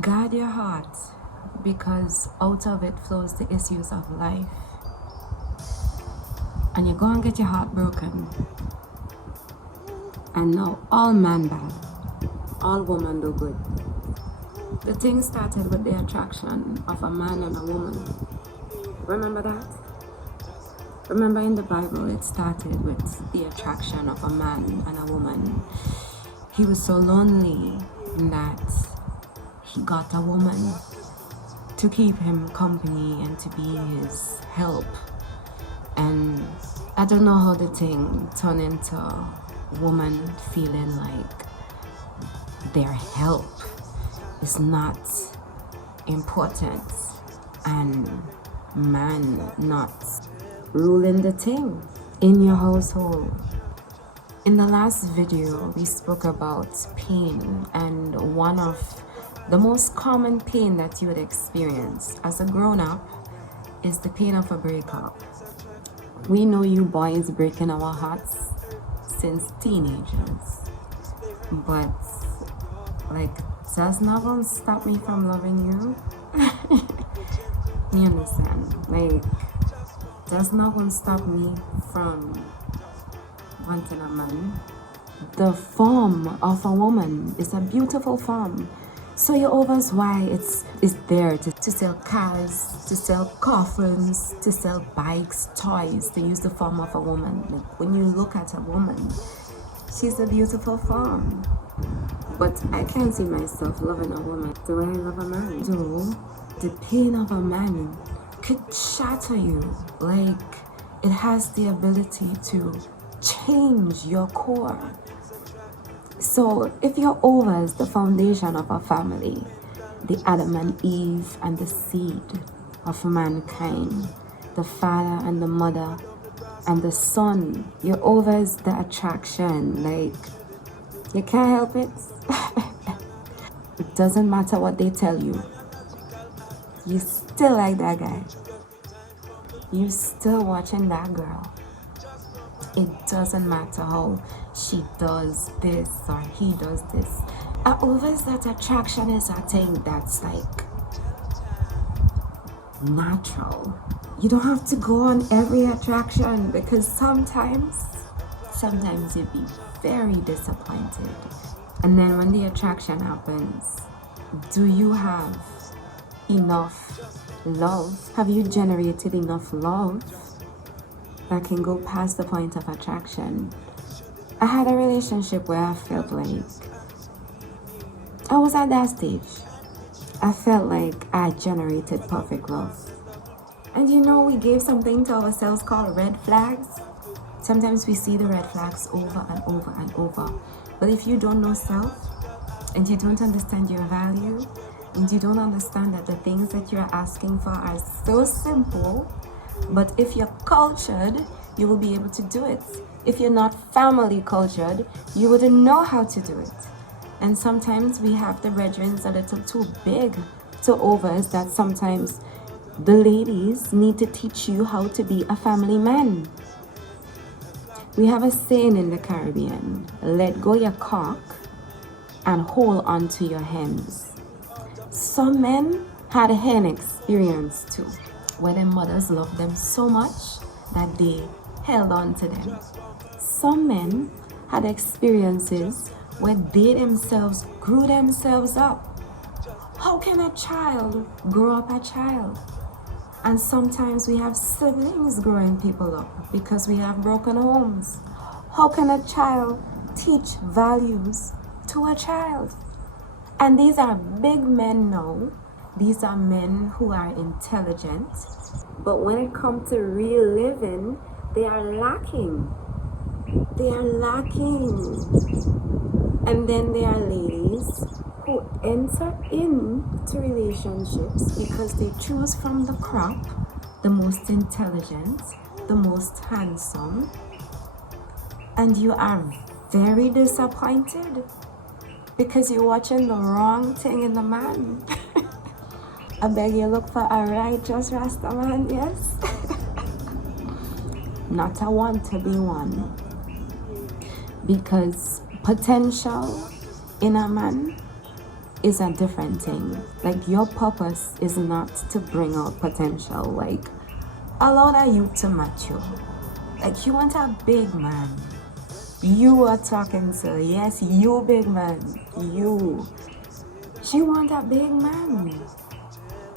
Guard your heart, because out of it flows the issues of life. And you're going to get your heart broken. And now all man bad, all woman do good. The thing started with the attraction of a man and a woman. Remember that? Remember in the Bible it started with the attraction of a man and a woman. He was so lonely that he got a woman to keep him company and to be his help. And I don't know how the thing turned into woman feeling like their help is not important and man not ruling the thing in your household. In the last video, we spoke about pain, and one of the most common pain that you would experience as a grown-up is the pain of a breakup. We know you boys breaking our hearts since teenagers, but like, that's not gonna stop me from loving you. You understand? Like, that's not gonna stop me from wanting a man. The form of a woman is a beautiful form. So your overs, why it's there to sell cars, to sell coffins, to sell bikes, toys, to use the form of a woman. Like, when you look at a woman, she's a beautiful form. But I can't see myself loving a woman. Do I love a man? No. The pain of a man could shatter you. Like, it has the ability to change your core. So if your ova is the foundation of a family, the Adam and Eve and the seed of mankind, the father and the mother and the son, your ova is the attraction. Like, you can't help it. It doesn't matter what they tell you. You still like that guy. You still watching that girl. It doesn't matter how she does this or he does this. Always that attraction is a thing that's like natural. You don't have to go on every attraction, because sometimes you'll be very disappointed. And then when the attraction happens, do you have enough love? Have you generated enough love that can go past the point of attraction? I had a relationship where I felt like I was at that stage. I felt like I generated perfect love. And you know, we gave something to ourselves called red flags. Sometimes we see the red flags over and over and over. But if you don't know self, and you don't understand your value, and you don't understand that the things that you're asking for are so simple, but if you're cultured, you will be able to do it. If you're not family cultured, you wouldn't know how to do it. And sometimes we have the brethren a little too big to overs, that sometimes the ladies need to teach you how to be a family man. We have a saying in the Caribbean: let go your cock and hold on to your hens. Some men had a hen experience too, where their mothers loved them so much that they held on to them. Some men had experiences where they themselves grew themselves up. How can a child grow up a child? And sometimes we have siblings growing people up because we have broken homes. How can a child teach values to a child? And these are big men now. These are men who are intelligent. But when it comes to real living, they are lacking. They are lacking. And then there are ladies who enter into relationships because they choose from the crop the most intelligent, the most handsome, and you are very disappointed because you're watching the wrong thing in the man. I beg you, look for a righteous Rasta man, yes? Not a want to be one. Because potential in a man is a different thing. Like, your purpose is not to bring out potential. Like, allow that youth to mature. Like, you want a big man. You are talking to, yes, you big man. You. She want a big man.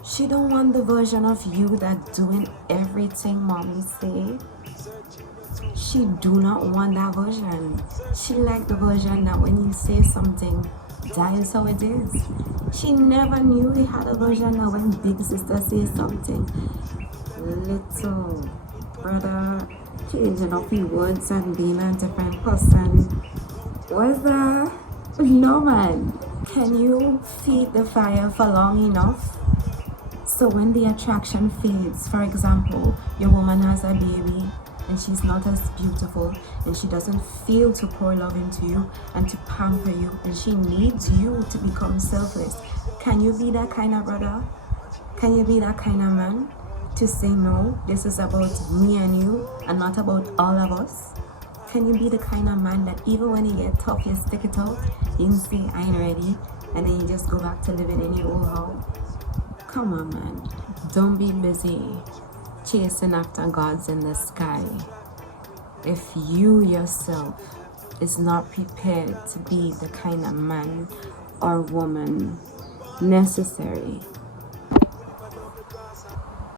She don't want the version of you that doing everything mommy say. She do not want that version. She like the version that when you say something, that is how it is. She never knew we had a version that when big sister says something, little brother changing up his words and being a different person. What's that? No, man. Can you feed the fire for long enough? So when the attraction fades, for example, your woman has a baby and she's not as beautiful and she doesn't feel to pour love into you and to pamper you, and she needs you to become selfless. Can you be that kind of brother? Can you be that kind of man to say, no, this is about me and you and not about all of us? Can you be the kind of man that even when you get tough, you stick it out, you say, I ain't ready, and then you just go back to living in your old house? Come on, man. Don't be busy chasing after gods in the sky if you yourself is not prepared to be the kind of man or woman necessary